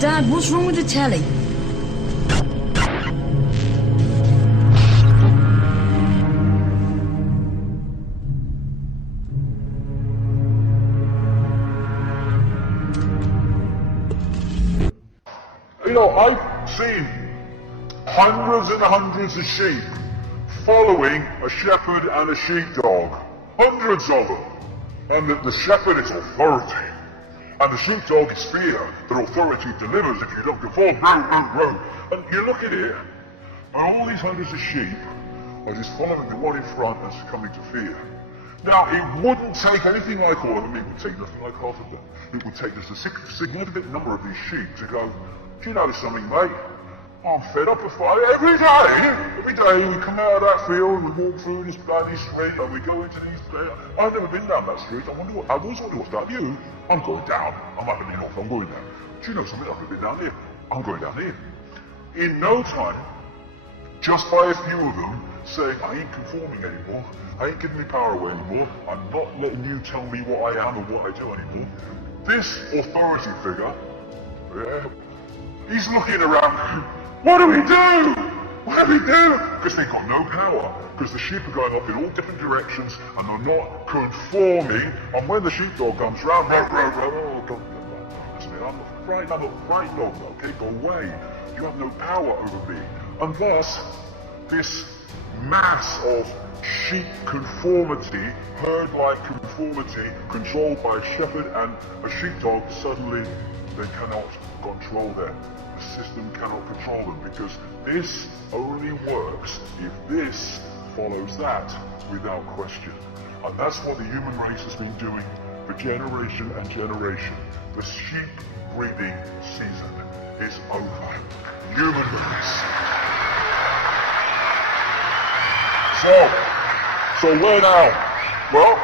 Dad, what's wrong with the telly? You know, I've seen hundreds and hundreds of sheep following a shepherd and a sheepdog. Hundreds of them. And the shepherd is authority. And the sheepdog is fear that authority delivers if you don't conform. And you look at it, and all these hundreds of sheep are just following the one in front and succumbing to fear. Now, it wouldn't take anything like all of them, it would take nothing like half of them. It would take just a significant number of these sheep to go, do you notice something, mate? I'm fed up of fighting. Every day we come out of that field, we walk through this bloody street, and we go into these places. I've never been down that street. I always wonder what's down you. I'm going down. I'm up in the north. I'm going down. Do you know something? I've never been down here. I'm going down here. In no time, just by a few of them saying, I ain't conforming anymore. I ain't giving me power away anymore. I'm not letting you tell me what I am and what I do anymore. This authority figure, he's looking around. What do we do? What do we do? Because they've got no power. Because the sheep are going up in all different directions and they're not conforming. And when the sheepdog comes round, I'm not frightened of them, okay? Go away. You have no power over me. And thus, this mass of sheep conformity, herd-like conformity, controlled by a shepherd and a sheepdog, suddenly they cannot control them. The system cannot control them because this only works if this follows that without question. And that's what the human race has been doing for generation and generation. The sheep breeding season is over. Human race. So where now? Well,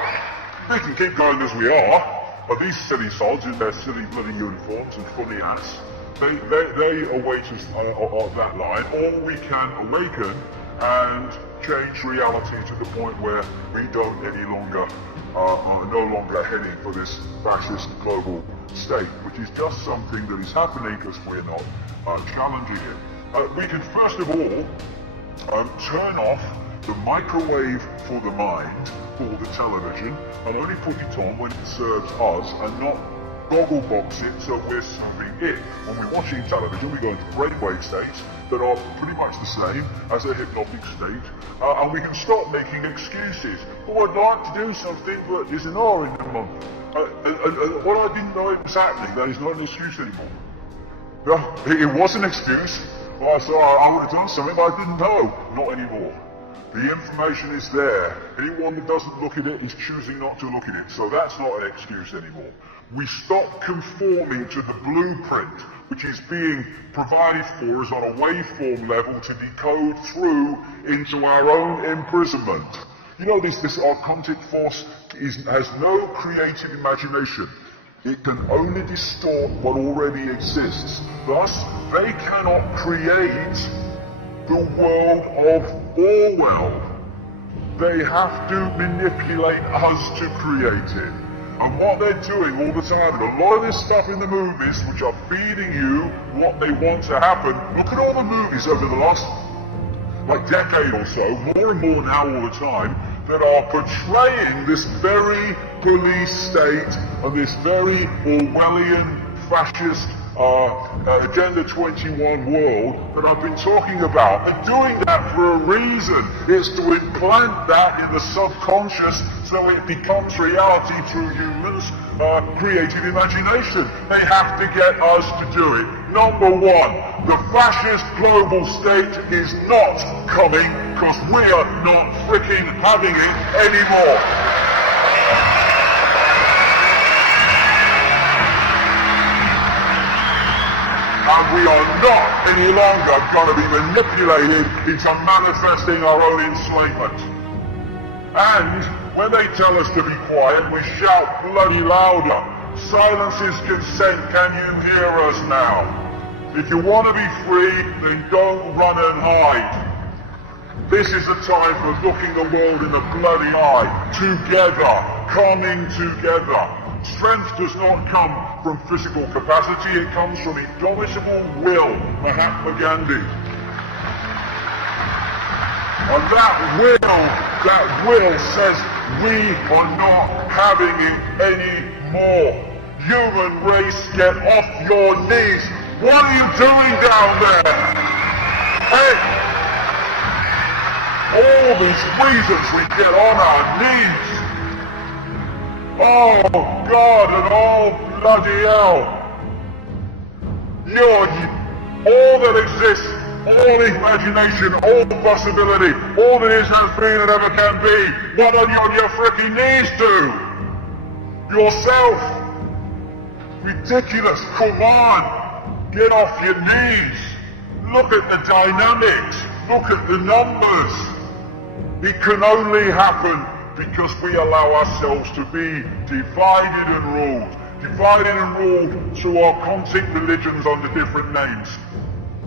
we can keep going as we are, but these silly sods in their silly bloody uniforms and funny hats, they await us on that line, or we can awaken and change reality to the point where we don't any longer, no longer heading for this fascist global state, which is just something that is happening because we're not challenging it. We can first of all turn off the microwave for the mind, or the television, and only put it on when it serves us and not goggle box it so we're serving it. When we're watching television, we go into brainwave states that are pretty much the same as a hypnotic state, and we can stop making excuses. Oh, I'd like to do something, but there's an hour in the month. What I didn't know it was happening, that is not an excuse anymore. No, it was an excuse. Well, so I would have done something, but I didn't know. Not anymore. The information is there. Anyone that doesn't look at it is choosing not to look at it. So that's not an excuse anymore. We stop conforming to the blueprint, which is being provided for us on a waveform level to decode through into our own imprisonment. You know, this archontic force has no creative imagination. It can only distort what already exists. Thus, they cannot create the world of Orwell. They have to manipulate us to create it. And what they're doing all the time, and a lot of this stuff in the movies, which are feeding you what they want to happen, look at all the movies over the last, decade or so, more and more now all the time, that are portraying this very police state and this very Orwellian, fascist, Agenda 21 world that I've been talking about. They're doing that for a reason. It's to implant that in the subconscious so it becomes reality through humans' creative imagination. They have to get us to do it. Number one, the fascist global state is not coming because we are not freaking having it anymore. And we are not any longer going to be manipulated into manifesting our own enslavement. And when they tell us to be quiet, we shout bloody louder. Silence is consent. Can you hear us now? If you want to be free, then don't run and hide. This is the time for looking the world in the bloody eye. Together. Coming together. Strength does not come from physical capacity, it comes from indomitable will, Mahatma Gandhi. And that will says we are not having it anymore. Human race, get off your knees. What are you doing down there? Hey! All these reasons we get on our knees. Oh God and oh bloody hell. All that exists, all imagination, all possibility, all that is, has been and ever can be. What are you on your freaking knees to? Yourself. Ridiculous. Come on. Get off your knees. Look at the dynamics. Look at the numbers. It can only happen because we allow ourselves to be divided and ruled. Divided and ruled through our content religions under different names.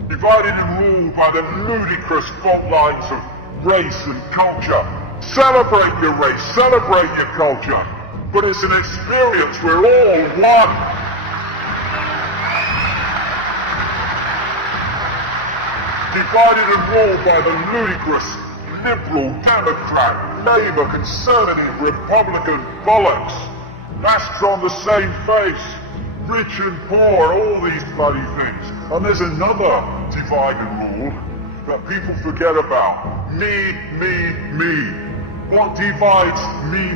Divided and ruled by the ludicrous fault lines of race and culture. Celebrate your race, celebrate your culture. But it's an experience, we're all one. Divided and ruled by the ludicrous Liberal, Democrat, Labour, Conservative, Republican bollocks. Masks on the same face. Rich and poor, all these bloody things. And there's another divide and rule that people forget about. Me, me, me. What divides me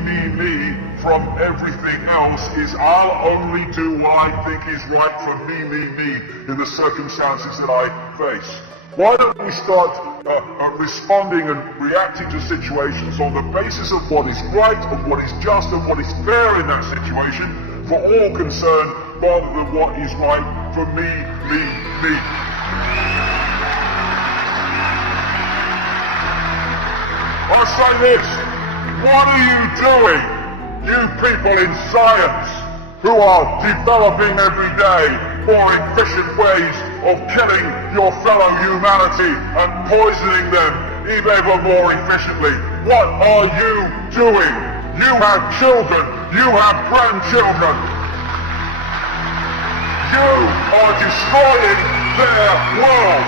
from everything else is I'll only do what I think is right for me in the circumstances that I face. Why don't we start responding and reacting to situations on the basis of what is right and what is just and what is fair in that situation for all concerned rather than what is right for me. I say this, what are you doing, you people in science who are developing every day more efficient ways of killing your fellow humanity and poisoning them even more efficiently? What are you doing? You have children, you have grandchildren. You are destroying their world.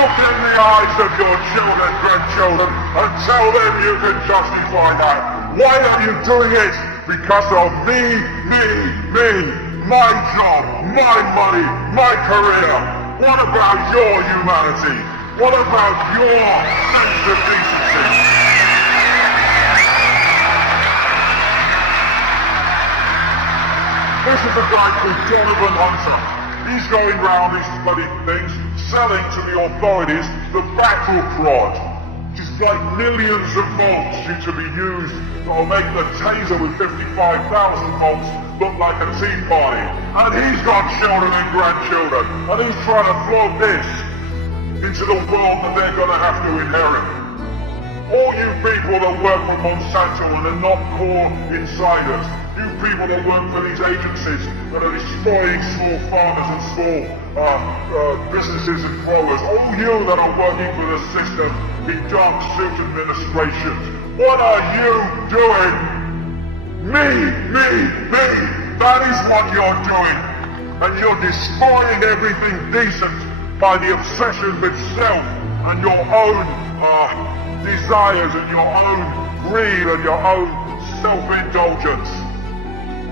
Look in the eyes of your children, grandchildren, and tell them you can justify that. Why are you doing it? Because of me. My job, my money, my career. What about your humanity? What about your sense of decency? This is a guy called Donovan Hunter. He's going round these bloody things, selling to the authorities the battle prod, which is like millions of volts due to be used that'll make the taser with 55,000 volts look like a tea party. And he's got children and grandchildren, and he's trying to float this into the world that they're going to have to inherit. All you people that work for Monsanto and are not core insiders, you people that work for these agencies that are destroying small farmers and small businesses and growers, all you that are working for the system in dark suit administrations, what are you doing? Me. That is what you're doing. And you're destroying everything decent by the obsession with self and your own desires and your own greed and your own self-indulgence.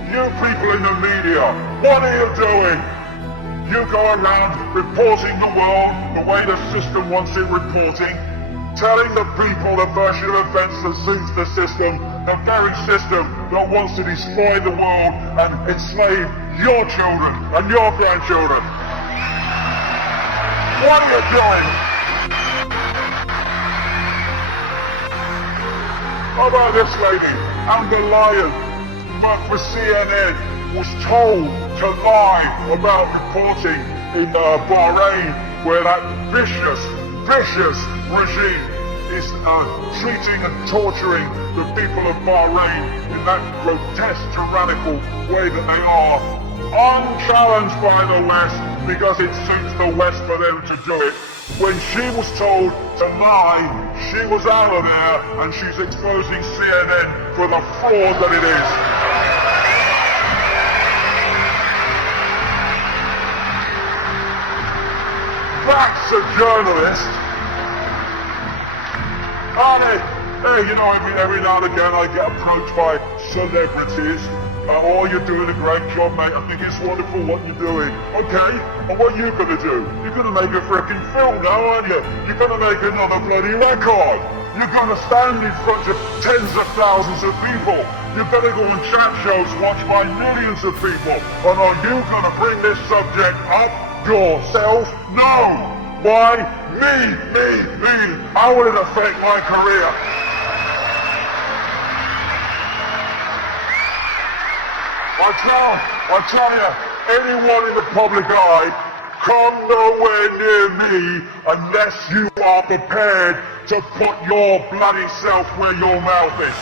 You people in the media, what are you doing? You go around reporting the world the way the system wants it reporting, telling the people the version of events that suits the system, the very system that wants to destroy the world and enslave your children and your grandchildren. What are you doing? How about this lady, Amber Lyon, worked for CNN, was told to lie about reporting in Bahrain, where that vicious regime is treating and torturing the people of Bahrain in that grotesque, tyrannical way that they are, unchallenged by the West, because it suits the West for them to do it. When she was told to lie, she was out of there, and she's exposing CNN for the fraud that it is. journalist. And hey, you know, every now and again I get approached by celebrities. Oh, you're doing a great job, mate. I think it's wonderful what you're doing. Okay, and what are you going to do? You're going to make a freaking film now, aren't you? You're going to make another bloody record. You're going to stand in front of tens of thousands of people. You're going to go on chat shows watched by millions of people. And are you going to bring this subject up yourself? No! Why? Me! How will it affect my career? I tell you, anyone in the public eye, come nowhere near me unless you are prepared to put your bloody self where your mouth is.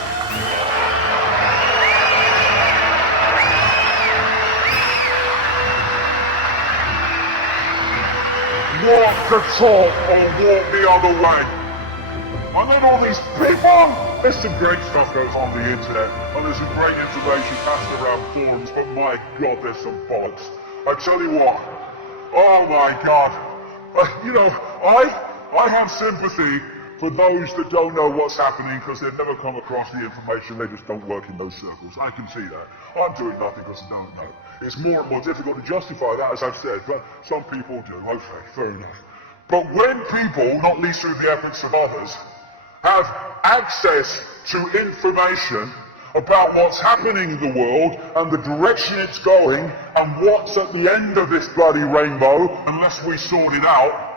Walk the talk or walk the other way. And then all these people, there's some great stuff goes on the internet, and there's some great information passed around forums, but my God, there's some bollocks. I tell you what, oh my God, you know, I have sympathy for those that don't know what's happening because they've never come across the information, they just don't work in those circles. I can see that. I'm doing nothing because I don't know. It's more and more difficult to justify that, as I've said, but some people do. Okay, fair enough. But when people, not least through the efforts of others, have access to information about what's happening in the world and the direction it's going and what's at the end of this bloody rainbow, unless we sort it out,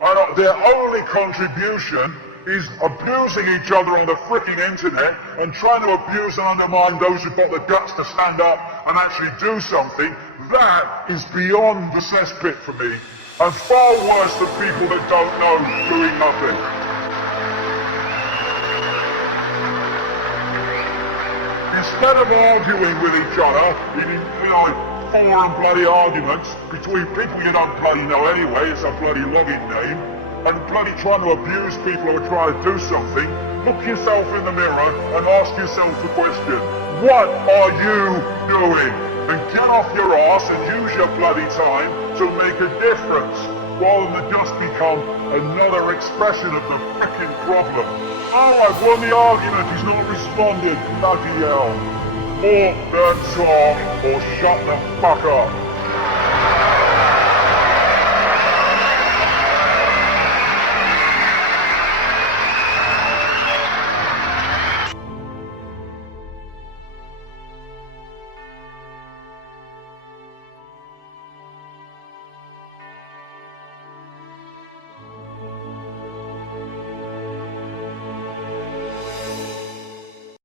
and their only contribution is abusing each other on the frickin' internet and trying to abuse and undermine those who've got the guts to stand up and actually do something, that is beyond the cesspit for me, and far worse than people that don't know doing nothing. Instead of arguing with each other in, you know, forum bloody arguments between people you don't bloody know anyway, it's a bloody loving name, and bloody trying to abuse people who are trying to do something, look yourself in the mirror and ask yourself the question, what are you doing? And get off your arse and use your bloody time to make a difference, rather than just become another expression of the frickin' problem. Oh, I've won the argument, he's not responded, bloody hell. Walk the talk or shut the fuck up.